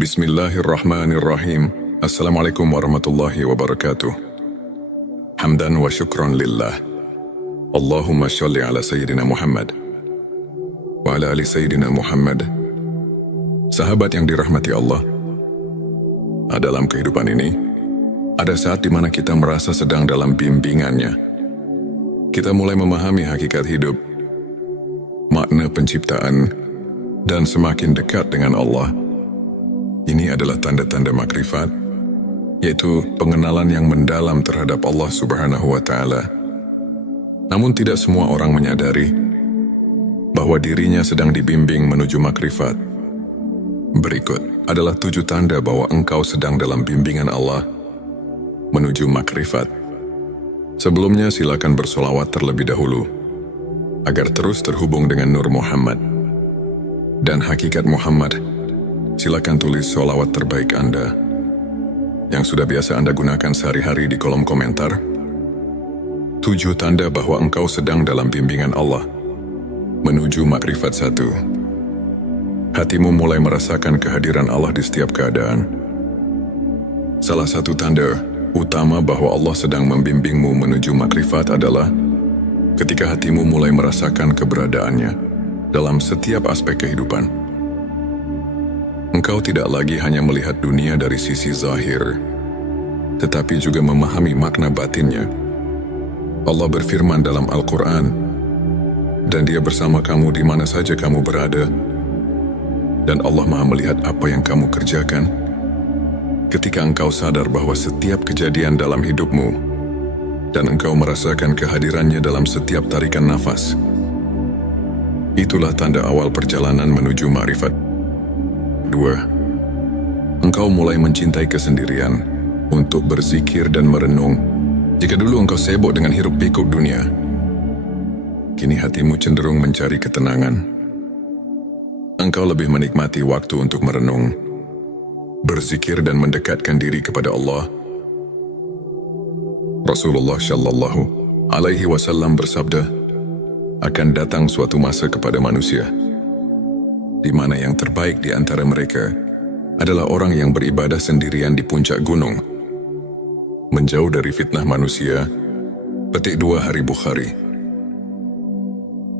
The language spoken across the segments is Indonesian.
Bismillahirrahmanirrahim. Assalamualaikum warahmatullahi wabarakatuh. Hamdan wa syukran lillah. Allahumma sholli ala Sayyidina Muhammad wa ala ali Sayyidina Muhammad. Sahabat yang dirahmati Allah, dalam kehidupan ini, ada saat di mana kita merasa sedang dalam bimbingannya. Kita mulai memahami hakikat hidup, makna penciptaan, dan semakin dekat dengan Allah. Ini adalah tanda-tanda makrifat, yaitu pengenalan yang mendalam terhadap Allah Subhanahu wa Ta'ala. Namun tidak semua orang menyadari bahwa dirinya sedang dibimbing menuju makrifat. Berikut adalah 7 tanda bahwa engkau sedang dalam bimbingan Allah menuju makrifat. Sebelumnya silakan bersolawat terlebih dahulu agar terus terhubung dengan Nur Muhammad dan hakikat Muhammad. Silakan tulis sholawat terbaik Anda yang sudah biasa Anda gunakan sehari-hari di kolom komentar. 7 tanda bahwa engkau sedang dalam bimbingan Allah menuju makrifat 1. Hatimu mulai merasakan kehadiran Allah di setiap keadaan. Salah satu tanda utama bahwa Allah sedang membimbingmu menuju makrifat adalah ketika hatimu mulai merasakan keberadaannya dalam setiap aspek kehidupan. Engkau tidak lagi hanya melihat dunia dari sisi zahir, tetapi juga memahami makna batinnya. Allah berfirman dalam Al-Quran, dan Dia bersama kamu di mana saja kamu berada, dan Allah Maha melihat apa yang kamu kerjakan. Ketika engkau sadar bahwa setiap kejadian dalam hidupmu, dan engkau merasakan kehadirannya dalam setiap tarikan nafas, itulah tanda awal perjalanan menuju makrifat. 2. Engkau mulai mencintai kesendirian untuk berzikir dan merenung. Jika dulu engkau sibuk dengan hiruk-pikuk dunia, kini hatimu cenderung mencari ketenangan. Engkau lebih menikmati waktu untuk merenung, berzikir dan mendekatkan diri kepada Allah. Rasulullah Shallallahu Alaihi Wasallam bersabda, akan datang suatu masa kepada manusia di mana yang terbaik di antara mereka adalah orang yang beribadah sendirian di puncak gunung, menjauh dari fitnah manusia. Petik 2 Hari Bukhari.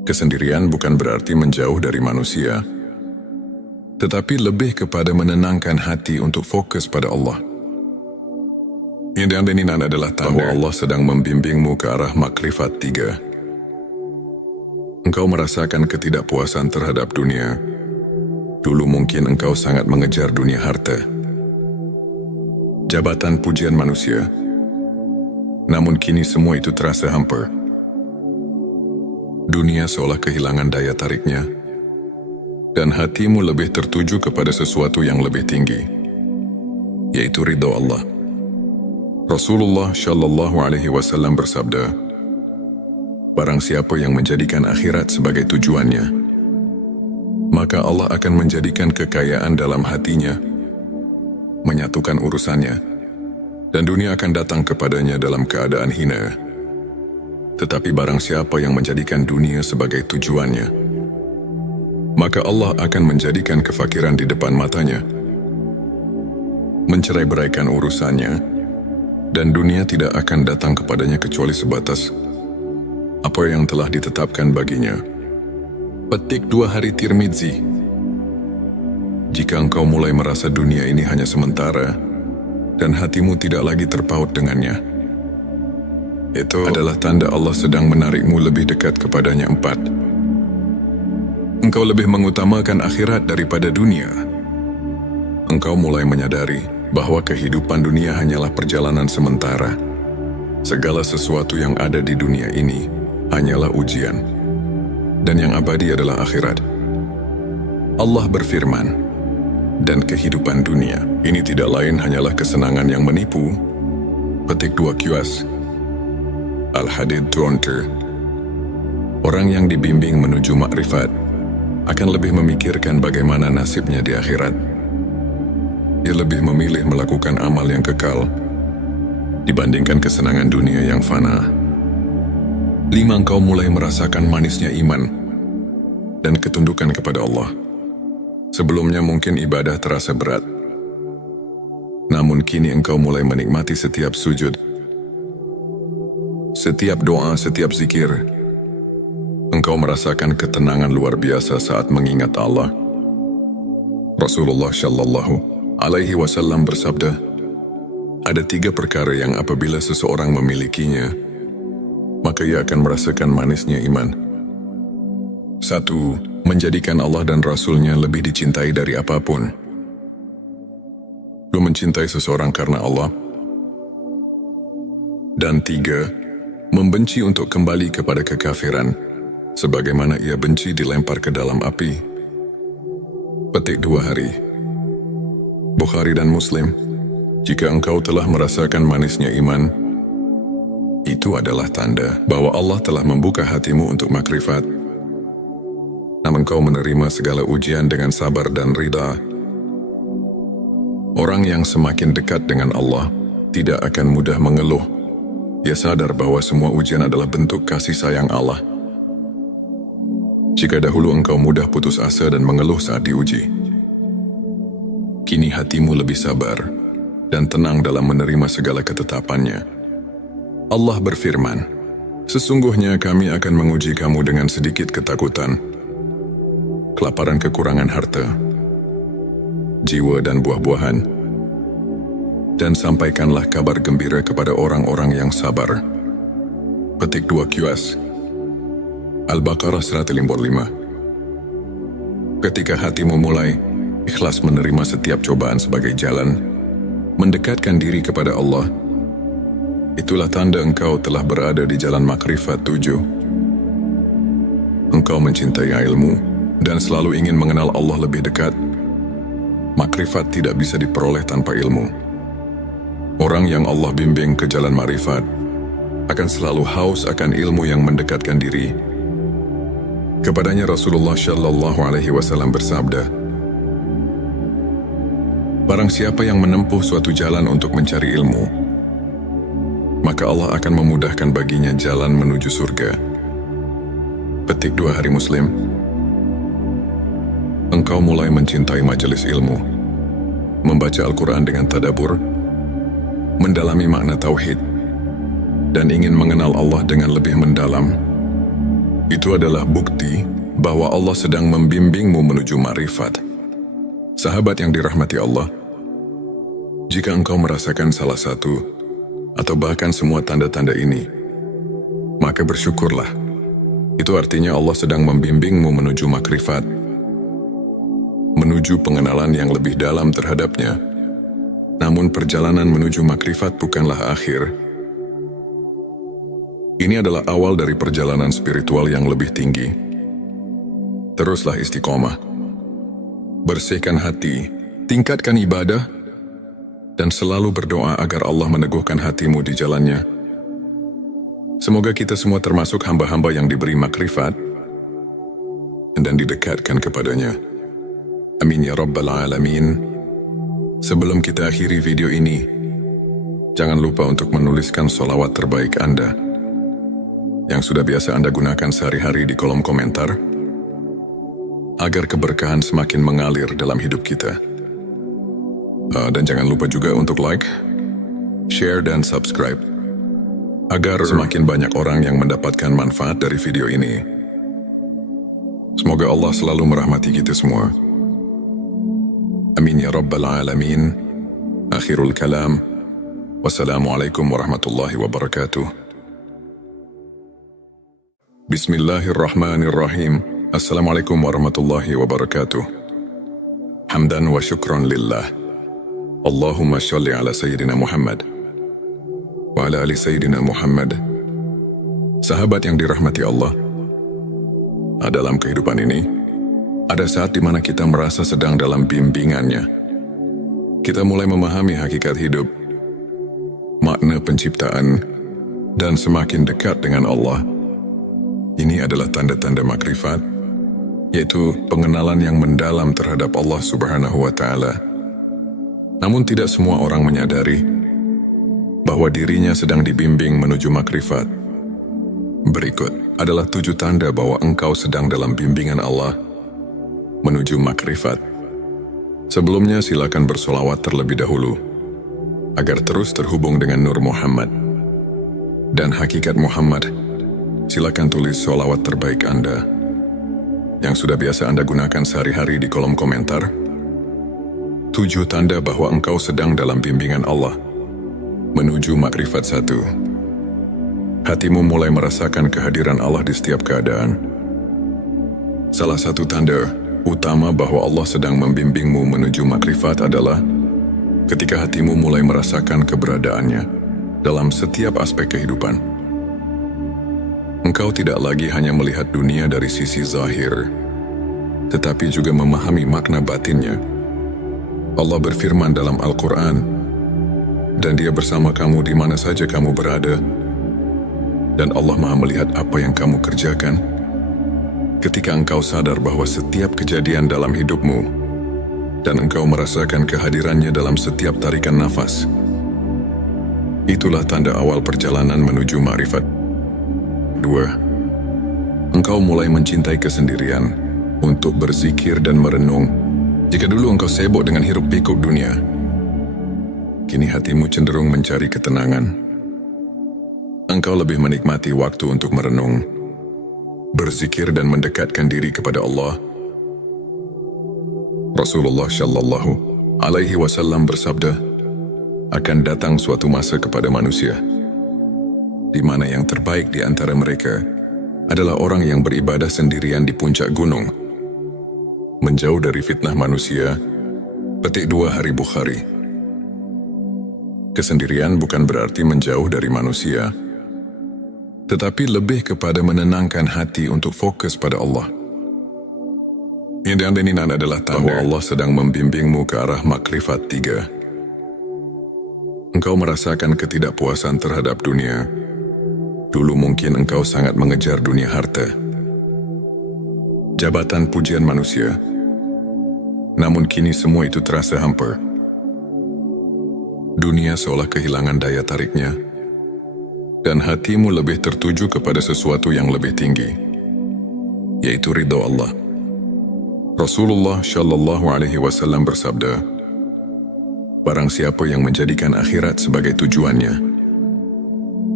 Kesendirian bukan berarti menjauh dari manusia, tetapi lebih kepada menenangkan hati untuk fokus pada Allah. Ini adalah tanda Allah sedang membimbingmu ke arah makrifat 3. Engkau merasakan ketidakpuasan terhadap dunia. Dulu mungkin engkau sangat mengejar dunia harta, jabatan, pujian manusia. Namun kini semua itu terasa hampa. Dunia seolah kehilangan daya tariknya, dan hatimu lebih tertuju kepada sesuatu yang lebih tinggi, yaitu ridha Allah. Rasulullah Shallallahu Alaihi Wasallam bersabda, barang siapa yang menjadikan akhirat sebagai tujuannya, maka Allah akan menjadikan kekayaan dalam hatinya, menyatukan urusannya, dan dunia akan datang kepadanya dalam keadaan hina. Tetapi barang siapa yang menjadikan dunia sebagai tujuannya, maka Allah akan menjadikan kefakiran di depan matanya, mencerai-beraikan urusannya, dan dunia tidak akan datang kepadanya kecuali sebatas apa yang telah ditetapkan baginya. Petik 2 Hari Tirmidzi. Jika engkau mulai merasa dunia ini hanya sementara, dan hatimu tidak lagi terpaut dengannya, itu adalah tanda Allah sedang menarikmu lebih dekat kepadanya. 4. Engkau lebih mengutamakan akhirat daripada dunia. Engkau mulai menyadari bahwa kehidupan dunia hanyalah perjalanan sementara. Segala sesuatu yang ada di dunia ini hanyalah ujian, dan yang abadi adalah akhirat. Allah berfirman, dan kehidupan dunia ini tidak lain hanyalah kesenangan yang menipu. Petik 2 QS Al-Hadid 20. Orang yang dibimbing menuju makrifat akan lebih memikirkan bagaimana nasibnya di akhirat. Ia lebih memilih melakukan amal yang kekal dibandingkan kesenangan dunia yang fana. 5. Engkau mulai merasakan manisnya iman dan ketundukan kepada Allah. Sebelumnya mungkin ibadah terasa berat, Namun kini engkau mulai menikmati setiap sujud, setiap doa, setiap zikir. Engkau merasakan ketenangan luar biasa saat mengingat Allah. Rasulullah Shallallahu Alaihi Wasallam bersabda, ada 3 perkara yang apabila seseorang memilikinya, maka ia akan merasakan manisnya iman. 1. Menjadikan Allah dan Rasul-Nya lebih dicintai dari apapun. 2. Mencintai seseorang karena Allah. Dan 3. Membenci untuk kembali kepada kekafiran, sebagaimana ia benci dilempar ke dalam api. Petik 2 hari. Bukhari dan Muslim. Jika engkau telah merasakan manisnya iman, itu adalah tanda bahwa Allah telah membuka hatimu untuk makrifat. Namun engkau menerima segala ujian dengan sabar dan ridha. Orang yang semakin dekat dengan Allah tidak akan mudah mengeluh. Ia sadar bahwa semua ujian adalah bentuk kasih sayang Allah. Jika dahulu engkau mudah putus asa dan mengeluh saat diuji, kini hatimu lebih sabar dan tenang dalam menerima segala ketetapannya. Allah berfirman, sesungguhnya kami akan menguji kamu dengan sedikit ketakutan, kelaparan, kekurangan harta, jiwa dan buah-buahan, dan sampaikanlah kabar gembira kepada orang-orang yang sabar. Petik 2 QS Al-Baqarah 155. Ketika hatimu mulai ikhlas menerima setiap cobaan sebagai jalan mendekatkan diri kepada Allah, itulah tanda engkau telah berada di jalan makrifat 7. Engkau mencintai ilmu dan selalu ingin mengenal Allah lebih dekat. Makrifat tidak bisa diperoleh tanpa ilmu. Orang yang Allah bimbing ke jalan makrifat akan selalu haus akan ilmu yang mendekatkan diri. Kepadanya Rasulullah Shallallahu Alaihi Wasallam bersabda, barang siapa yang menempuh suatu jalan untuk mencari ilmu, maka Allah akan memudahkan baginya jalan menuju surga. Petik 2 hari Muslim. Engkau mulai mencintai majelis ilmu, membaca Al-Quran dengan tadabbur, mendalami makna tauhid, dan ingin mengenal Allah dengan lebih mendalam. Itu adalah bukti bahwa Allah sedang membimbingmu menuju ma'rifat. Sahabat yang dirahmati Allah, jika engkau merasakan salah satu atau bahkan semua tanda-tanda ini, maka bersyukurlah. Itu artinya Allah sedang membimbingmu menuju makrifat, menuju pengenalan yang lebih dalam terhadapnya. Namun perjalanan menuju makrifat bukanlah akhir. Ini adalah awal dari perjalanan spiritual yang lebih tinggi. Teruslah istiqomah. Bersihkan hati, tingkatkan ibadah, dan selalu berdoa agar Allah meneguhkan hatimu di jalannya. Semoga kita semua termasuk hamba-hamba yang diberi makrifat dan didekatkan kepadanya. Amin ya Rabbal Alamin. Sebelum kita akhiri video ini, jangan lupa untuk menuliskan sholawat terbaik Anda yang sudah biasa Anda gunakan sehari-hari di kolom komentar, agar keberkahan semakin mengalir dalam hidup kita. Dan jangan lupa juga untuk like, share, dan subscribe, agar semakin banyak orang yang mendapatkan manfaat dari video ini. Semoga Allah selalu merahmati kita semua. Amin ya Rabbal Alamin. Akhirul kalam. Wassalamualaikum warahmatullahi wabarakatuh. Bismillahirrahmanirrahim. Assalamualaikum warahmatullahi wabarakatuh. Hamdan wa syukran lillah. Allahumma sholli ala Sayyidina Muhammad wa ala ali Sayyidina Muhammad. Sahabat yang dirahmati Allah, dalam kehidupan ini, ada saat di mana kita merasa sedang dalam bimbingannya. Kita mulai memahami hakikat hidup, makna penciptaan, dan semakin dekat dengan Allah. Ini adalah tanda-tanda makrifat, yaitu pengenalan yang mendalam terhadap Allah Subhanahu wa Ta'ala. Namun tidak semua orang menyadari bahwa dirinya sedang dibimbing menuju makrifat. Berikut adalah 7 tanda bahwa engkau sedang dalam bimbingan Allah menuju makrifat. Sebelumnya silakan bersolawat terlebih dahulu agar terus terhubung dengan Nur Muhammad dan hakikat Muhammad, silakan tulis sholawat terbaik Anda yang sudah biasa Anda gunakan sehari-hari di kolom komentar. 7 tanda bahwa engkau sedang dalam bimbingan Allah menuju makrifat 1. Hatimu mulai merasakan kehadiran Allah di setiap keadaan. Salah satu tanda utama bahwa Allah sedang membimbingmu menuju makrifat adalah ketika hatimu mulai merasakan keberadaannya dalam setiap aspek kehidupan. Engkau tidak lagi hanya melihat dunia dari sisi zahir, tetapi juga memahami makna batinnya. Allah berfirman dalam Al-Quran, dan Dia bersama kamu di mana saja kamu berada, dan Allah Maha melihat apa yang kamu kerjakan. Ketika engkau sadar bahwa setiap kejadian dalam hidupmu, dan engkau merasakan kehadirannya dalam setiap tarikan nafas, itulah tanda awal perjalanan menuju makrifat. 2. Engkau mulai mencintai kesendirian untuk berzikir dan merenung. Jika dulu engkau sibuk dengan hiruk-pikuk dunia, kini hatimu cenderung mencari ketenangan. Engkau lebih menikmati waktu untuk merenung, berzikir dan mendekatkan diri kepada Allah. Rasulullah Shallallahu Alaihi Wasallam bersabda, akan datang suatu masa kepada manusia di mana yang terbaik di antara mereka adalah orang yang beribadah sendirian di puncak gunung, menjauh dari fitnah manusia. Petik 2 Hari Bukhari. Kesendirian bukan berarti menjauh dari manusia, tetapi lebih kepada menenangkan hati untuk fokus pada Allah. Yang diaminin adalah bahwa Allah sedang membimbingmu ke arah makrifat 3. Engkau merasakan ketidakpuasan terhadap dunia. Dulu mungkin engkau sangat mengejar dunia harta, jabatan, pujian manusia. Namun kini semua itu terasa hampa. Dunia seolah kehilangan daya tariknya, dan hatimu lebih tertuju kepada sesuatu yang lebih tinggi, yaitu ridha Allah. Rasulullah Shallallahu Alaihi Wasallam bersabda, barang siapa yang menjadikan akhirat sebagai tujuannya,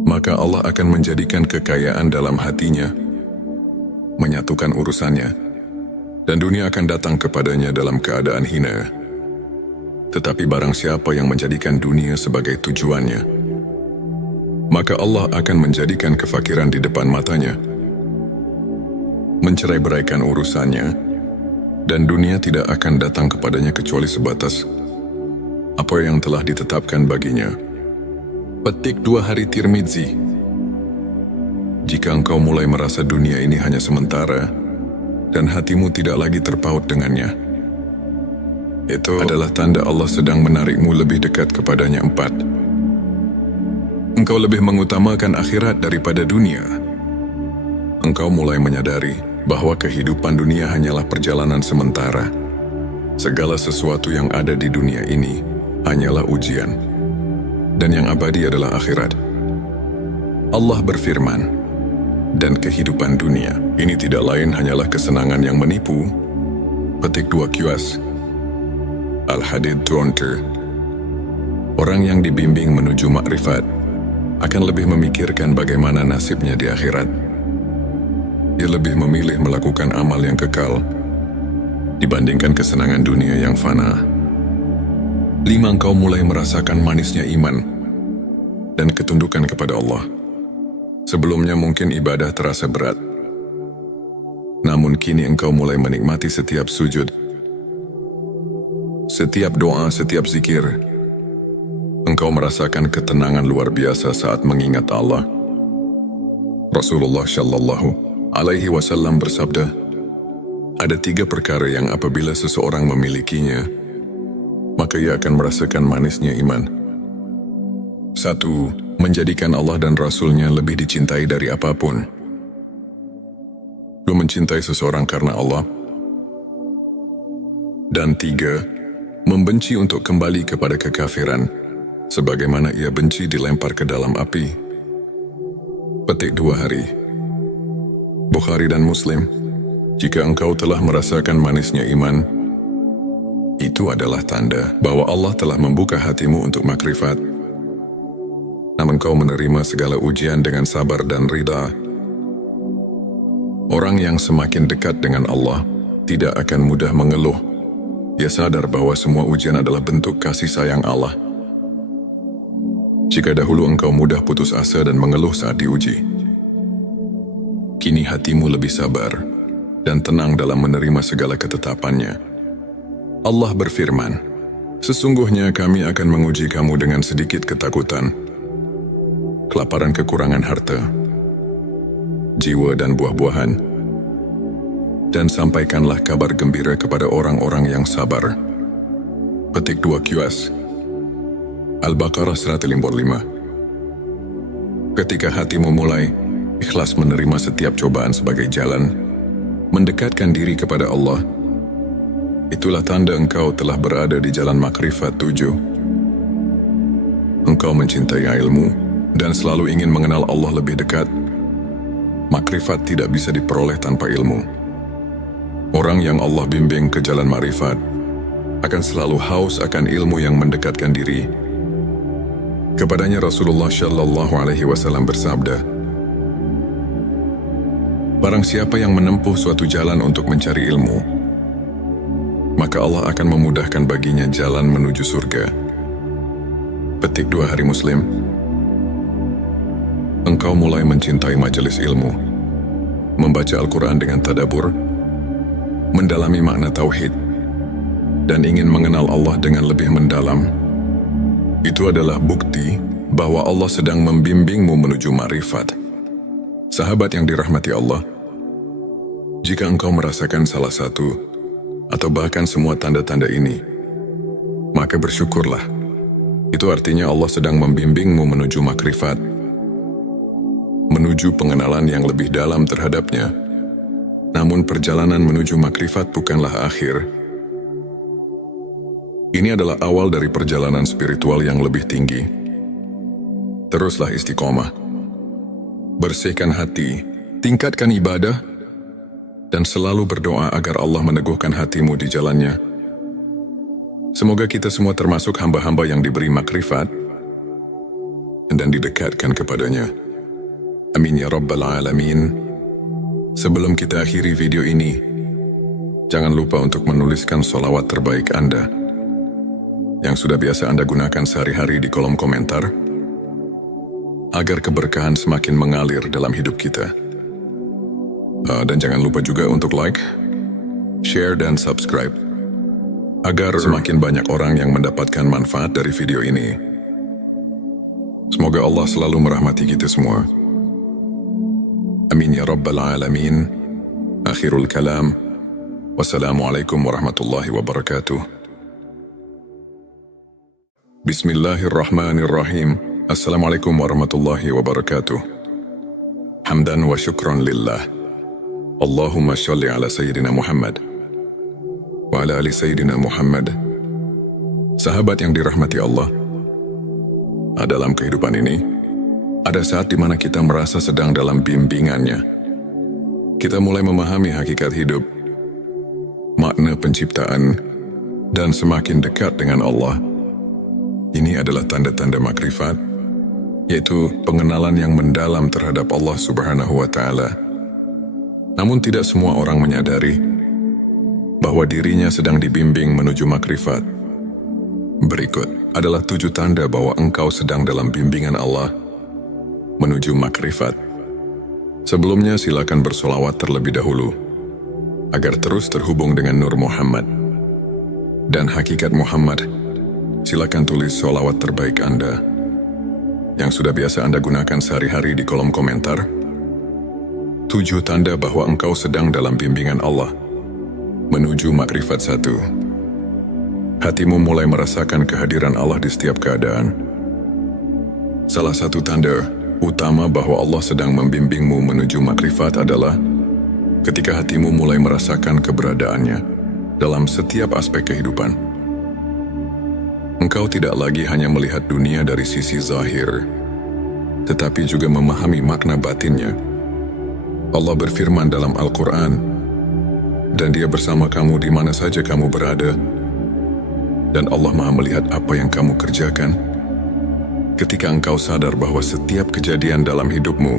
maka Allah akan menjadikan kekayaan dalam hatinya, menyatukan urusannya, dan dunia akan datang kepadanya dalam keadaan hina. Tetapi barang siapa yang menjadikan dunia sebagai tujuannya, maka Allah akan menjadikan kefakiran di depan matanya, mencerai-beraikan urusannya, dan dunia tidak akan datang kepadanya kecuali sebatas apa yang telah ditetapkan baginya. Petik 2 Hari Tirmidzi. Jika engkau mulai merasa dunia ini hanya sementara, dan hatimu tidak lagi terpaut dengannya, itu adalah tanda Allah sedang menarikmu lebih dekat kepadanya. 4. Engkau lebih mengutamakan akhirat daripada dunia. Engkau mulai menyadari bahwa kehidupan dunia hanyalah perjalanan sementara. Segala sesuatu yang ada di dunia ini hanyalah ujian, dan yang abadi adalah akhirat. Allah berfirman, dan kehidupan dunia ini tidak lain hanyalah kesenangan yang menipu. Petik 2 QS. Al-Hadid 20. Orang yang dibimbing menuju makrifat akan lebih memikirkan bagaimana nasibnya di akhirat. Dia lebih memilih melakukan amal yang kekal dibandingkan kesenangan dunia yang fana. 5. Engkau mulai merasakan manisnya iman dan ketundukan kepada Allah. Sebelumnya mungkin ibadah terasa berat, namun kini engkau mulai menikmati setiap sujud, setiap doa, setiap zikir. Engkau merasakan ketenangan luar biasa saat mengingat Allah. Rasulullah Shallallahu Alaihi Wasallam bersabda, ada 3 perkara yang apabila seseorang memilikinya, maka ia akan merasakan manisnya iman. 1. Menjadikan Allah dan Rasul-Nya lebih dicintai dari apapun. 2. Mencintai seseorang karena Allah. Dan 3. Membenci untuk kembali kepada kekafiran, sebagaimana ia benci dilempar ke dalam api. Petik 2 Hari. Bukhari dan Muslim. Jika engkau telah merasakan manisnya iman, Itu adalah tanda bahwa Allah telah membuka hatimu untuk makrifat. Namun kau menerima segala ujian dengan sabar dan ridha. Orang yang semakin dekat dengan Allah tidak akan mudah mengeluh. Dia sadar bahwa semua ujian adalah bentuk kasih sayang Allah. Jika dahulu engkau mudah putus asa dan mengeluh saat diuji, kini hatimu lebih sabar dan tenang dalam menerima segala ketetapannya. Allah berfirman, "Sesungguhnya kami akan menguji kamu dengan sedikit ketakutan, kelaparan, kekurangan harta, jiwa dan buah-buahan, dan sampaikanlah kabar gembira kepada orang-orang yang sabar." Petik 2 QS Al-Baqarah 155. Ketika hatimu mulai ikhlas menerima setiap cobaan sebagai jalan mendekatkan diri kepada Allah, itulah tanda engkau telah berada di jalan makrifat 7. Engkau mencintai ilmu dan selalu ingin mengenal Allah lebih dekat. Makrifat tidak bisa diperoleh tanpa ilmu. Orang yang Allah bimbing ke jalan makrifat akan selalu haus akan ilmu yang mendekatkan diri. Kepadanya Rasulullah Shallallahu Alaihi Wasallam bersabda, "Barang siapa yang menempuh suatu jalan untuk mencari ilmu, maka Allah akan memudahkan baginya jalan menuju surga." Petik 2 Hari Muslim. Engkau mulai mencintai majelis ilmu, membaca Al-Quran dengan tadabbur, mendalami makna tauhid, dan ingin mengenal Allah dengan lebih mendalam. Itu adalah bukti bahwa Allah sedang membimbingmu menuju makrifat. Sahabat yang dirahmati Allah, jika engkau merasakan salah satu atau bahkan semua tanda-tanda ini, maka bersyukurlah. Itu artinya Allah sedang membimbingmu menuju makrifat, menuju pengenalan yang lebih dalam terhadapnya. Namun perjalanan menuju makrifat bukanlah akhir. Ini adalah awal dari perjalanan spiritual yang lebih tinggi. Teruslah istiqomah. Bersihkan hati, tingkatkan ibadah, dan selalu berdoa agar Allah meneguhkan hatimu di jalannya. Semoga kita semua termasuk hamba-hamba yang diberi makrifat dan didekatkan kepadanya. Amin ya Rabbal Alamin. Sebelum kita akhiri video ini, jangan lupa untuk menuliskan sholawat terbaik Anda yang sudah biasa Anda gunakan sehari-hari di kolom komentar, agar keberkahan semakin mengalir dalam hidup kita. Dan jangan lupa juga untuk like, share, dan subscribe, agar semakin banyak orang yang mendapatkan manfaat dari video ini. Semoga Allah selalu merahmati kita semua. Amin ya Rabbal Alamin. Akhirul kalam. Wassalamualaikum warahmatullahi wabarakatuh. Bismillahirrahmanirrahim. Assalamualaikum warahmatullahi wabarakatuh. Hamdan wa syukran lillah. Allahumma sholli ala Sayyidina Muhammad wa ala ali Sayyidina Muhammad. Sahabat yang dirahmati Allah, dalam kehidupan ini, ada saat di mana kita merasa sedang dalam bimbingannya. Kita mulai memahami hakikat hidup, makna penciptaan, dan semakin dekat dengan Allah. Ini adalah tanda-tanda makrifat, yaitu pengenalan yang mendalam terhadap Allah Subhanahu wa Ta'ala. Namun tidak semua orang menyadari bahwa dirinya sedang dibimbing menuju makrifat. Berikut adalah 7 tanda bahwa engkau sedang dalam bimbingan Allah menuju makrifat. Sebelumnya silakan bersolawat terlebih dahulu, agar terus terhubung dengan Nur Muhammad dan hakikat Muhammad. Silakan tulis sholawat terbaik Anda yang sudah biasa Anda gunakan sehari-hari di kolom komentar. 7 tanda bahwa engkau sedang dalam bimbingan Allah menuju makrifat 1. Hatimu mulai merasakan kehadiran Allah di setiap keadaan. Salah satu tanda utama bahwa Allah sedang membimbingmu menuju makrifat adalah ketika hatimu mulai merasakan keberadaannya dalam setiap aspek kehidupan. Engkau tidak lagi hanya melihat dunia dari sisi zahir, tetapi juga memahami makna batinnya. Allah berfirman dalam Al-Quran, "Dan Dia bersama kamu di mana saja kamu berada, Dan Allah Maha melihat apa yang kamu kerjakan. Ketika engkau sadar bahwa setiap kejadian dalam hidupmu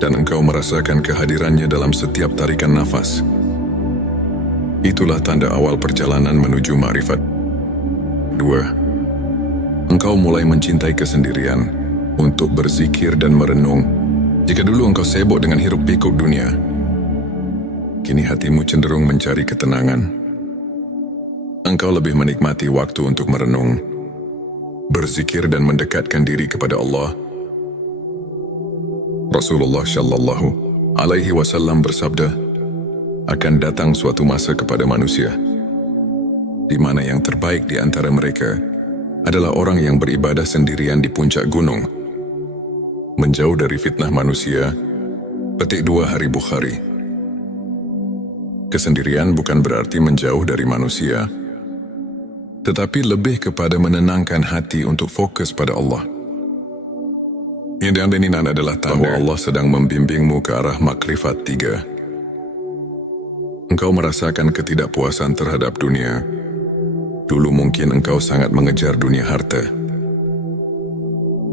dan engkau merasakan kehadirannya dalam setiap tarikan nafas, itulah tanda awal perjalanan menuju ma'rifat. 2. Engkau mulai mencintai kesendirian untuk berzikir dan merenung. Jika dulu engkau sibuk dengan hiruk-pikuk dunia, kini hatimu cenderung mencari ketenangan. Engkau lebih menikmati waktu untuk merenung, berzikir dan mendekatkan diri kepada Allah. Rasulullah Shallallahu Alaihi Wasallam bersabda, akan datang suatu masa kepada manusia, di mana yang terbaik di antara mereka adalah orang yang beribadah sendirian di puncak gunung, menjauh dari fitnah manusia. Petik 2 Hari Bukhari. Kesendirian bukan berarti menjauh dari manusia, tetapi lebih kepada menenangkan hati untuk fokus pada Allah. Yang ini adalah tanda Allah sedang membimbingmu ke arah makrifat 3. Engkau merasakan ketidakpuasan terhadap dunia. Dulu mungkin engkau sangat mengejar dunia harta,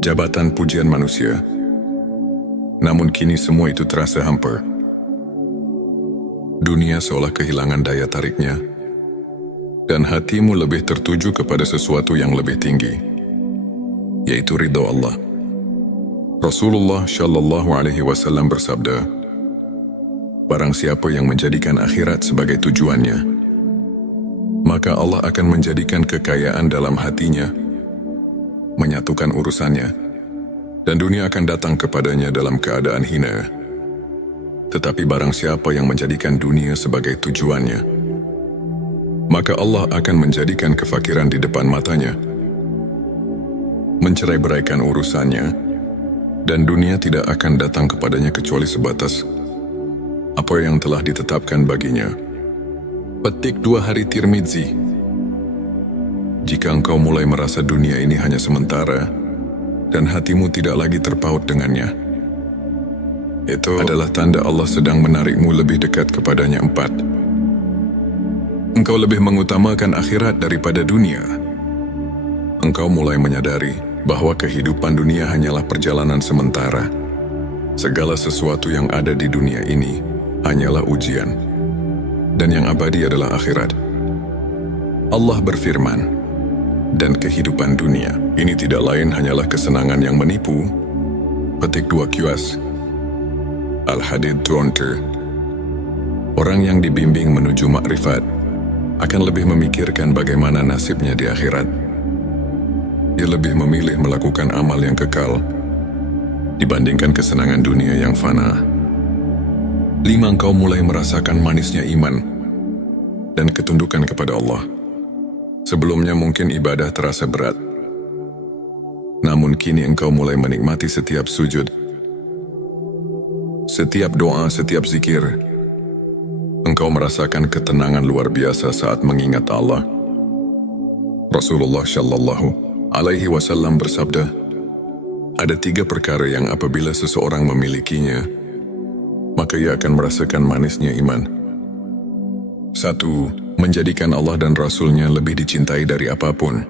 jabatan, pujian manusia. Namun kini semua itu terasa hampa. Dunia seolah kehilangan daya tariknya, dan hatimu lebih tertuju kepada sesuatu yang lebih tinggi, yaitu ridha Allah. Rasulullah Shallallahu Alaihi Wasallam bersabda, barang siapa yang menjadikan akhirat sebagai tujuannya, maka Allah akan menjadikan kekayaan dalam hatinya, menyatukan urusannya, dan dunia akan datang kepadanya dalam keadaan hina. Tetapi barang siapa yang menjadikan dunia sebagai tujuannya, maka Allah akan menjadikan kefakiran di depan matanya, mencerai-beraikan urusannya, dan dunia tidak akan datang kepadanya kecuali sebatas apa yang telah ditetapkan baginya. Petik 2 Hari Tirmidzi. Jika engkau mulai merasa dunia ini hanya sementara, dan hatimu tidak lagi terpaut dengannya, itu adalah tanda Allah sedang menarikmu lebih dekat kepadanya. 4. Engkau lebih mengutamakan akhirat daripada dunia. Engkau mulai menyadari bahwa kehidupan dunia hanyalah perjalanan sementara. Segala sesuatu yang ada di dunia ini hanyalah ujian, dan yang abadi adalah akhirat. Allah berfirman, dan kehidupan dunia ini tidak lain hanyalah kesenangan yang menipu. Petik 2 QS Al-Hadid 20. Orang yang dibimbing menuju makrifat akan lebih memikirkan bagaimana nasibnya di akhirat. Ia lebih memilih melakukan amal yang kekal dibandingkan kesenangan dunia yang fana. 5. Engkau mulai merasakan manisnya iman dan ketundukan kepada Allah. Sebelumnya mungkin ibadah terasa berat, namun kini engkau mulai menikmati setiap sujud, setiap doa, setiap zikir. Engkau merasakan ketenangan luar biasa saat mengingat Allah. Rasulullah Shallallahu Alaihi Wasallam bersabda, ada 3 perkara yang apabila seseorang memilikinya, maka ia akan merasakan manisnya iman. 1. Menjadikan Allah dan Rasul-Nya lebih dicintai dari apapun.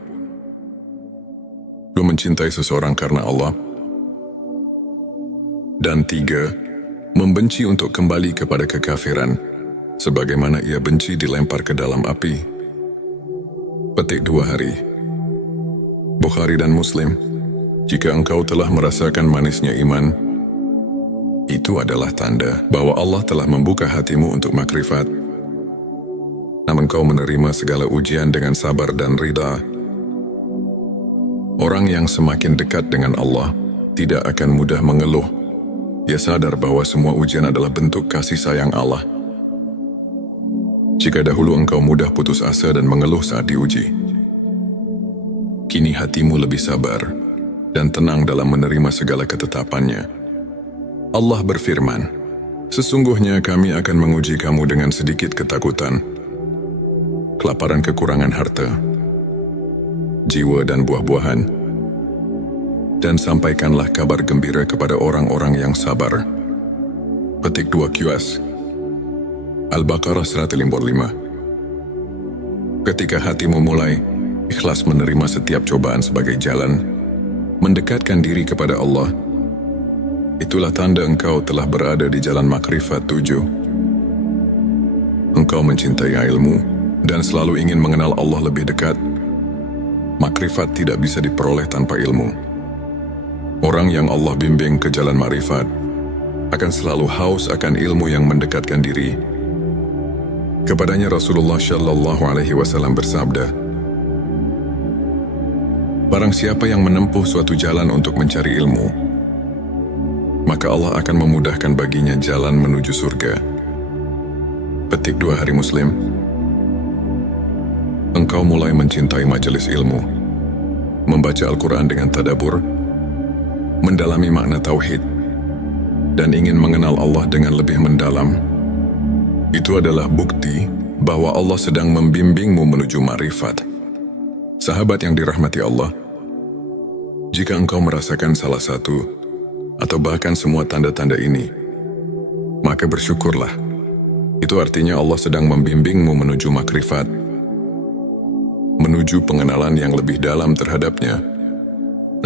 2. Mencintai seseorang karena Allah. Dan 3. Membenci untuk kembali kepada kekafiran, sebagaimana ia benci dilempar ke dalam api. Petik 2 Hari Bukhari dan Muslim. Jika engkau telah merasakan manisnya iman, itu adalah tanda bahwa Allah telah membuka hatimu untuk makrifat. Namun kau menerima segala ujian dengan sabar dan ridha. Orang yang semakin dekat dengan Allah tidak akan mudah mengeluh. Ia sadar bahwa semua ujian adalah bentuk kasih sayang Allah. Jika dahulu engkau mudah putus asa dan mengeluh saat diuji, kini hatimu lebih sabar dan tenang dalam menerima segala ketetapannya. Allah berfirman, sesungguhnya kami akan menguji kamu dengan sedikit ketakutan, kelaparan, kekurangan harta, jiwa dan buah-buahan, dan sampaikanlah kabar gembira kepada orang-orang yang sabar. Petik 2 QS Al-Baqarah 155. Ketika hatimu mulai ikhlas menerima setiap cobaan sebagai jalan mendekatkan diri kepada Allah, itulah tanda engkau telah berada di jalan makrifat 7. Engkau mencintai ilmu dan selalu ingin mengenal Allah lebih dekat. Makrifat tidak bisa diperoleh tanpa ilmu. Orang yang Allah bimbing ke jalan makrifat akan selalu haus akan ilmu yang mendekatkan diri. Kepadanya Rasulullah Shallallahu Alaihi Wasallam bersabda, barang siapa yang menempuh suatu jalan untuk mencari ilmu, maka Allah akan memudahkan baginya jalan menuju surga. Petik 2 Hari Muslim. Engkau mulai mencintai majelis ilmu, membaca Al-Quran dengan tadabbur, mendalami makna tauhid, dan ingin mengenal Allah dengan lebih mendalam. Itu adalah bukti bahwa Allah sedang membimbingmu menuju ma'rifat. Sahabat yang dirahmati Allah, jika engkau merasakan salah satu atau bahkan semua tanda-tanda ini, maka bersyukurlah. Itu artinya Allah sedang membimbingmu menuju makrifat, menuju pengenalan yang lebih dalam terhadapnya.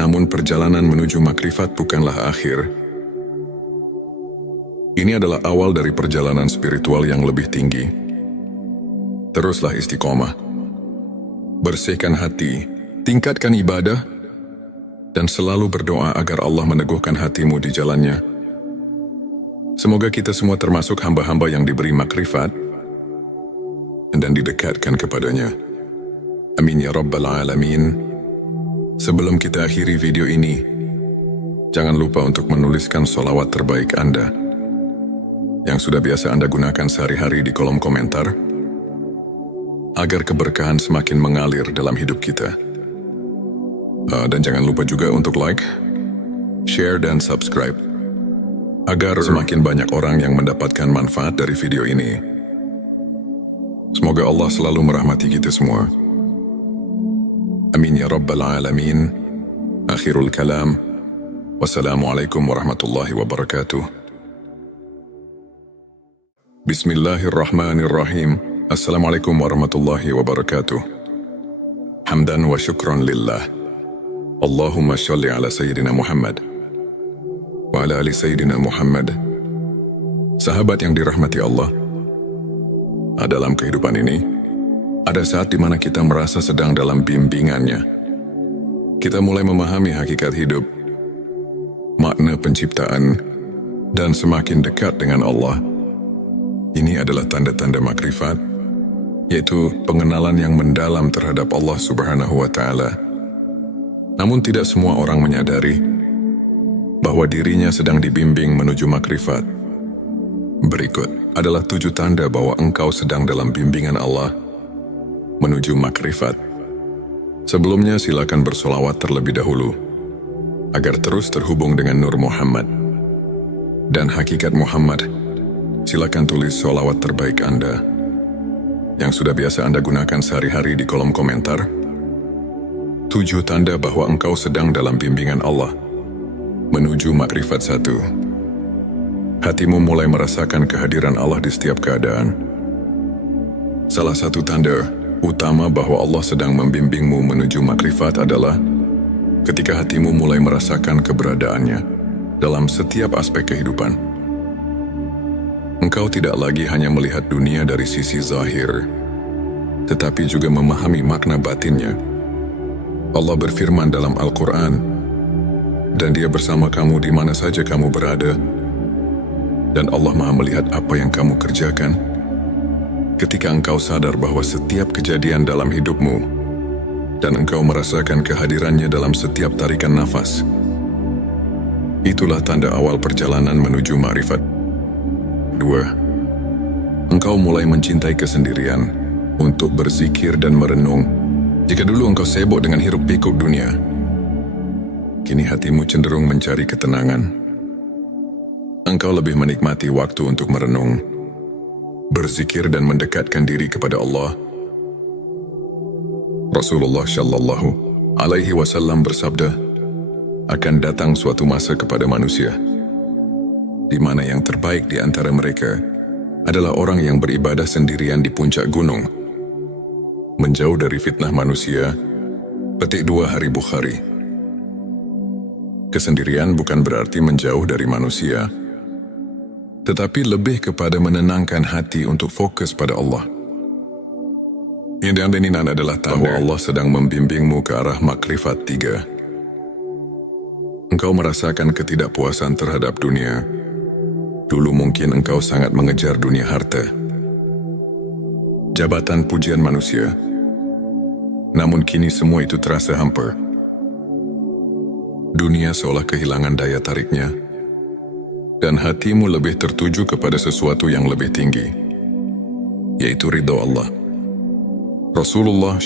Namun perjalanan menuju makrifat bukanlah akhir. Ini adalah awal dari perjalanan spiritual yang lebih tinggi. Teruslah istiqomah. Bersihkan hati, tingkatkan ibadah, dan selalu berdoa agar Allah meneguhkan hatimu di jalannya. Semoga kita semua termasuk hamba-hamba yang diberi makrifat dan didekatkan kepadanya. Amin ya Rabbal Alamin. Sebelum kita akhiri video ini, jangan lupa untuk menuliskan sholawat terbaik Anda yang sudah biasa Anda gunakan sehari-hari di kolom komentar, agar keberkahan semakin mengalir dalam hidup kita. Dan jangan lupa juga untuk like, share, dan subscribe, agar semakin banyak orang yang mendapatkan manfaat dari video ini. Semoga Allah selalu merahmati kita semua. Amin ya Rabbal Alamin. Akhirul kalam. Wassalamualaikum warahmatullahi wabarakatuh. Bismillahirrahmanirrahim. Assalamualaikum warahmatullahi wabarakatuh. Hamdan wa syukran lillah. Allahumma sholli ala Sayyidina Muhammad wa ala ali Sayyidina Muhammad. Sahabat yang dirahmati Allah, dalam kehidupan ini, ada saat di mana kita merasa sedang dalam bimbingannya. Kita mulai memahami hakikat hidup, makna penciptaan, dan semakin dekat dengan Allah. Ini adalah tanda-tanda makrifat, yaitu pengenalan yang mendalam terhadap Allah Subhanahu wa Ta'ala. Namun tidak semua orang menyadari bahwa dirinya sedang dibimbing menuju makrifat. Berikut adalah 7 tanda bahwa engkau sedang dalam bimbingan Allah menuju makrifat. Sebelumnya silakan bersolawat terlebih dahulu, agar terus terhubung dengan Nur Muhammad dan hakikat Muhammad. Silakan tulis solawat terbaik Anda yang sudah biasa Anda gunakan sehari-hari di kolom komentar. 7 tanda bahwa engkau sedang dalam bimbingan Allah menuju makrifat 1. Hatimu mulai merasakan kehadiran Allah di setiap keadaan. Salah satu tanda utama bahwa Allah sedang membimbingmu menuju makrifat adalah ketika hatimu mulai merasakan keberadaannya dalam setiap aspek kehidupan. Engkau tidak lagi hanya melihat dunia dari sisi zahir, tetapi juga memahami makna batinnya. Allah berfirman dalam Al-Quran, dan Dia bersama kamu di mana saja kamu berada, dan Allah Maha melihat apa yang kamu kerjakan. Ketika engkau sadar bahwa setiap kejadian dalam hidupmu, dan engkau merasakan kehadirannya dalam setiap tarikan nafas, itulah tanda awal perjalanan menuju ma'rifat. 2. Engkau mulai mencintai kesendirian untuk berzikir dan merenung. Jika dulu engkau sibuk dengan hiruk-pikuk dunia, kini hatimu cenderung mencari ketenangan. Engkau lebih menikmati waktu untuk merenung, berzikir dan mendekatkan diri kepada Allah. Rasulullah Shallallahu Alaihi Wasallam bersabda, akan datang suatu masa kepada manusia, di mana yang terbaik di antara mereka adalah orang yang beribadah sendirian di puncak gunung, menjauh dari fitnah manusia Petik 2 Hari Bukhari. Kesendirian bukan berarti menjauh dari manusia, tetapi lebih kepada menenangkan hati untuk fokus pada Allah. Yang diaminin adalah tahu Allah sedang membimbingmu ke arah makrifat 3. Engkau merasakan ketidakpuasan terhadap dunia. Dulu mungkin engkau sangat mengejar dunia harta, jabatan, pujian manusia. Namun kini semua itu terasa hampa. Dunia seolah kehilangan daya tariknya, dan hatimu lebih tertuju kepada sesuatu yang lebih tinggi, yaitu ridha Allah. Rasulullah